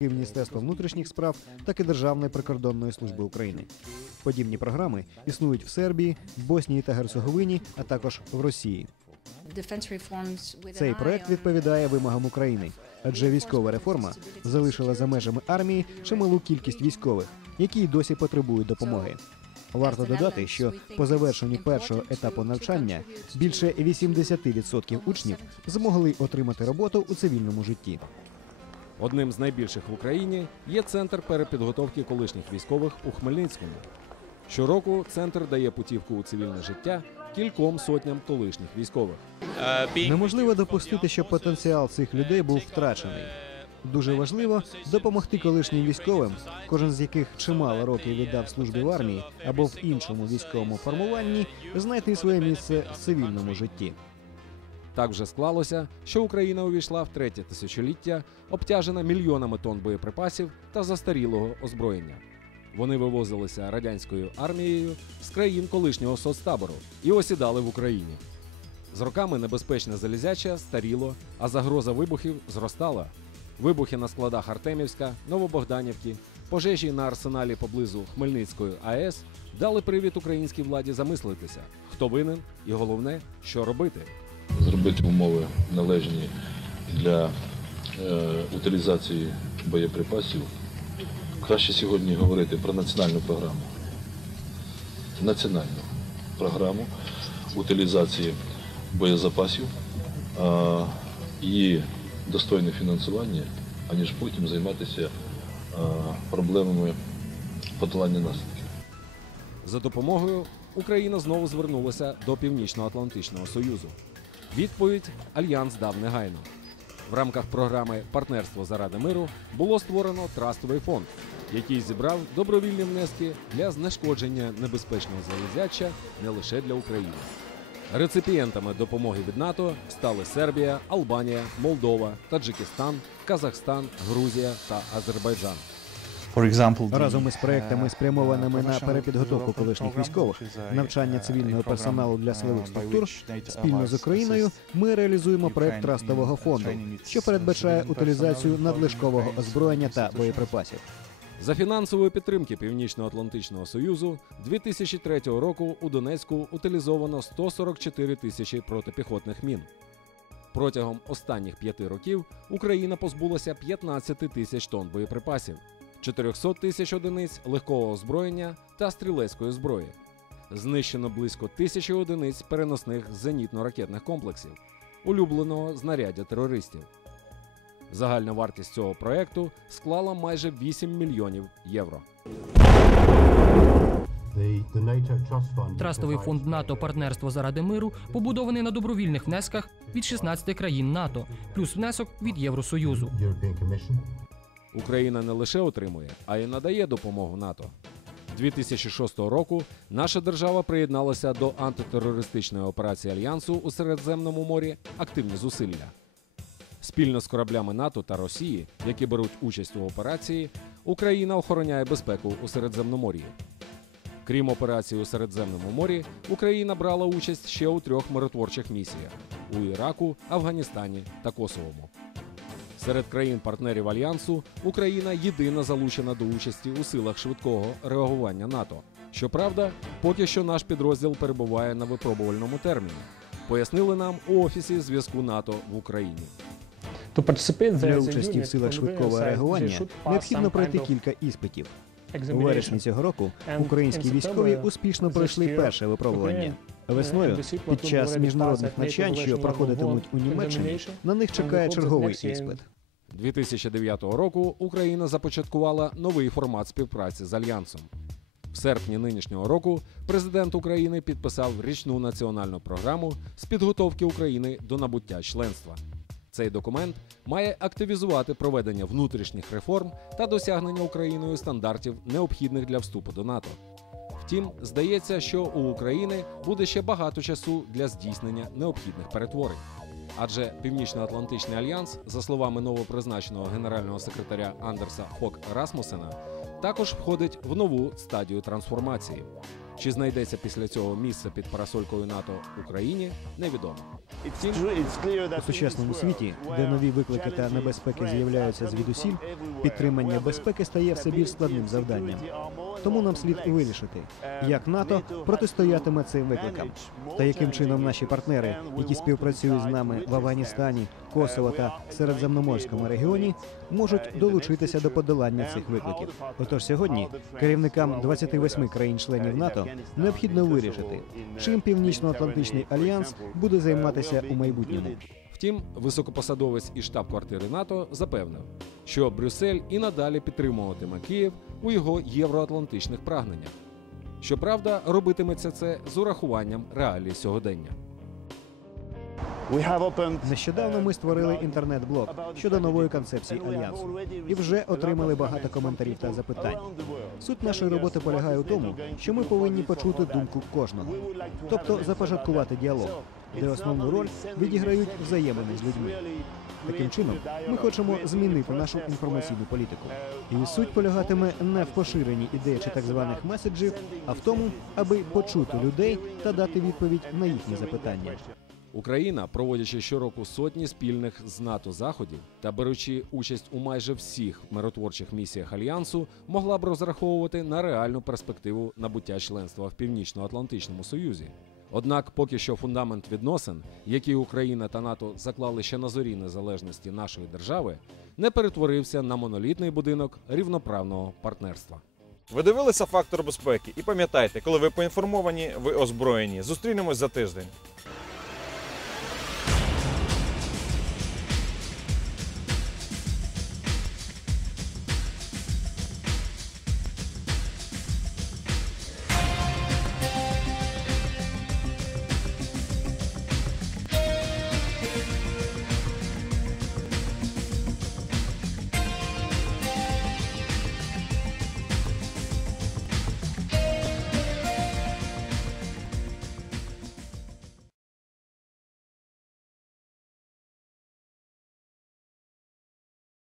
Міністерства внутрішніх справ, так і Державної прикордонної служби України. Подібні програми існують в Сербії, Боснії та Герцеговині, а також в Росії. Цей проект відповідає вимогам України, адже військова реформа залишила за межами армії чималу кількість військових, які й досі потребують допомоги. Варто додати, що по завершенню першого етапу навчання більше 80% учнів змогли отримати роботу у цивільному житті. Одним з найбільших в Україні є центр перепідготовки колишніх військових у Хмельницькому. Щороку центр дає путівку у цивільне життя кільком сотням колишніх військових. Неможливо допустити, щоб потенціал цих людей був втрачений. Дуже важливо допомогти колишнім військовим, кожен з яких чимало років віддав службі в армії або в іншому військовому формуванні, знайти своє місце в цивільному житті. Так вже склалося, що Україна увійшла в третє тисячоліття, обтяжена мільйонами тонн боєприпасів та застарілого озброєння. Вони вивозилися радянською армією з країн колишнього соцтабору і осідали в Україні. З роками небезпечне залізяче старіло, а загроза вибухів зростала. Вибухи на складах Артемівська, Новобогданівки, пожежі на арсеналі поблизу Хмельницької АЕС дали привід українській владі замислитися, хто винен і головне, що робити. Зробити умови належні для е, утилізації боєприпасів. Краще сьогодні говорити про національну програму. Національну програму утилізації боєзапасів, її достойне фінансування, аніж потім займатися е, проблемами подолання наслідків. За допомогою Україна знову звернулася до Північно-Атлантичного Союзу. Відповідь Альянс дав негайно. В рамках програми Партнерство заради миру було створено трастовий фонд, який зібрав добровільні внески для знешкодження небезпечного залізяча не лише для України. Реципієнтами допомоги від НАТО стали Сербія, Албанія, Молдова, Таджикистан, Казахстан, Грузія та Азербайджан. Разом із проектами, спрямованими на перепідготовку колишніх військових, навчання цивільного персоналу для силових структур, спільно з Україною ми реалізуємо проект трастового фонду, що передбачає утилізацію надлишкового озброєння та боєприпасів. За фінансової підтримки Північно-Атлантичного Союзу 2003 року у Донецьку утилізовано 144 тисячі протипіхотних мін. Протягом останніх п'яти років Україна позбулася 15 тисяч тонн боєприпасів, 400 тисяч одиниць легкого озброєння та стрілецької зброї. Знищено близько тисячі одиниць переносних зенітно-ракетних комплексів, улюбленого знаряддя терористів. Загальна вартість цього проекту склала майже 8 мільйонів євро. Трастовий фонд НАТО Партнерство заради миру побудований на добровільних внесках від 16 країн НАТО, плюс внесок від Євросоюзу. Україна не лише отримує, а й надає допомогу НАТО. 2006 року наша держава приєдналася до антитерористичної операції Альянсу у Середземному морі активні зусилля. Спільно з кораблями НАТО та Росії, які беруть участь у операції, Україна охороняє безпеку у Середземномор'ї. Крім операції у Середземному морі, Україна брала участь ще у трьох миротворчих місіях у Іраку, Афганістані та Косовому. Серед країн-партнерів альянсу Україна єдина залучена до участі у силах швидкого реагування НАТО. Щоправда, поки що наш підрозділ перебуває на випробувальному терміні. Пояснили нам у офісі зв'язку НАТО в Україні. Для участі в силах швидкого реагування необхідно пройти кілька іспитів. У вересні цього року українські військові успішно пройшли перше випробування. Весною під час міжнародних навчань, що проходитимуть у Німеччині, на них чекає черговий іспит. 2009 року Україна започаткувала новий формат співпраці з альянсом. В серпні нинішнього року президент України підписав річну національну програму з підготовки України до набуття членства. Цей документ має активізувати проведення внутрішніх реформ та досягнення Україною стандартів, необхідних для вступу до НАТО. Втім, здається, що у України буде ще багато часу для здійснення необхідних перетворень. Адже Північно-Атлантичний альянс, за словами новопризначеного генерального секретаря Андерса Хок Расмусена, також входить в нову стадію трансформації. Чи знайдеться після цього місце під парасолькою НАТО Україні, невідомо. У сучасному світі, де нові виклики та небезпеки з'являються звідусіль, підтримання безпеки стає все більш складним завданням. Тому нам слід вирішити, як НАТО протистоятиме цим викликам, та яким чином наші партнери, які співпрацюють з нами в Афганістані, Косово та Середземноморському регіоні, можуть долучитися до подолання цих викликів. Отож, сьогодні керівникам 28 країн-членів НАТО необхідно вирішити, чим Північно-Атлантичний альянс буде займатися у майбутньому. Втім, високопосадовець із штаб-квартири НАТО запевнив, що Брюссель і надалі підтримуватиме Київ у його євроатлантичних прагненнях. Щоправда, робитиметься це з урахуванням реалій сьогодення. Нещодавно ми створили інтернет-блог щодо нової концепції альянсу і вже отримали багато коментарів та запитань. Суть нашої роботи полягає у тому, що ми повинні почути думку кожного, тобто започаткувати діалог, де основну роль відіграють взаємини з людьми. Таким чином, ми хочемо змінити нашу інформаційну політику. І суть полягатиме не в поширенні ідей чи так званих меседжів, а в тому, аби почути людей та дати відповідь на їхні запитання. Україна, проводячи щороку сотні спільних з НАТО заходів та беручи участь у майже всіх миротворчих місіях альянсу, могла б розраховувати на реальну перспективу набуття членства в Північно-Атлантичному Союзі. Однак, поки що фундамент відносин, які Україна та НАТО заклали ще на зорі незалежності нашої держави, не перетворився на монолітний будинок рівноправного партнерства. Ви дивилися фактор безпеки і пам'ятайте, коли ви поінформовані, ви озброєні. Зустрінемось за тиждень.